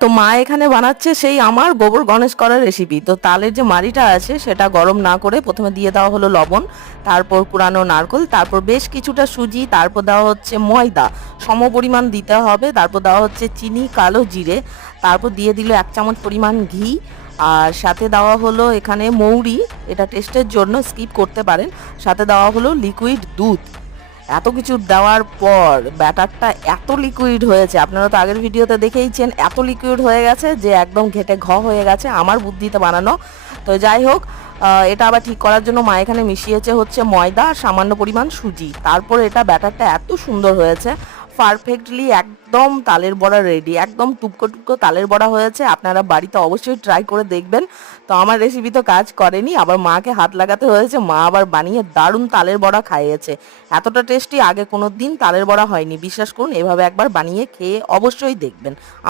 তো মা এখানে বানাচ্ছে সেই আমার গোবর গণেশ করার রেসিপি। তো তালের যে মাড়িটা আছে সেটা গরম না করে প্রথমে দিয়ে দেওয়া হলো লবণ, তারপর কুড়ানো নারকোল, তারপর বেশ কিছুটা সুজি, তারপর দেওয়া হচ্ছে ময়দা সমপরিমাণ দিতে হবে, তারপর দেওয়া হচ্ছে চিনি, কালো জিরে, তারপর দিয়ে দিল 1 চামচ পরিমাণ ঘি, আর সাথে দেওয়া হলো এখানে মৌরি, এটা টেস্টের জন্য স্কিপ করতে পারেন। সাথে দেওয়া হলো লিকুইড দুধ। এত কিছু দেওয়ার পর ব্যাটারটা এত লিকুইড হয়েছে, আপনারা তো আগের ভিডিওতে দেখেইছেন, এত লিকুইড হয়ে গেছে যে একদম ঘেটে হয়ে গেছে আমার বুদ্ধিতে বানানো। তো যাই হোক, এটা আবার ঠিক করার জন্য মা এখানে মিশিয়েছে হচ্ছে ময়দা আর সামান্য পরিমাণ সুজি। তারপর এটা ব্যাটারটা এত সুন্দর হয়েছে, পারফেক্টলি একদম তালের বড়া রেডি, একদম টুকরো টুকরো তালের বড়া হয়েছে। আপনারা বাড়িতে অবশ্যই ট্রাই করে দেখবেন। তো আমার রেসিপি তো কাজ করেনি, আবার মাকে হাত লাগাতে হয়েছে, মা আবার বানিয়ে দারুণ তালের বড়া খাইয়েছে। এতটা টেস্টি আগে কোনো দিন তালের বড়া হয়নি, বিশ্বাস করুন, এভাবে একবার বানিয়ে খেয়ে অবশ্যই দেখবেন।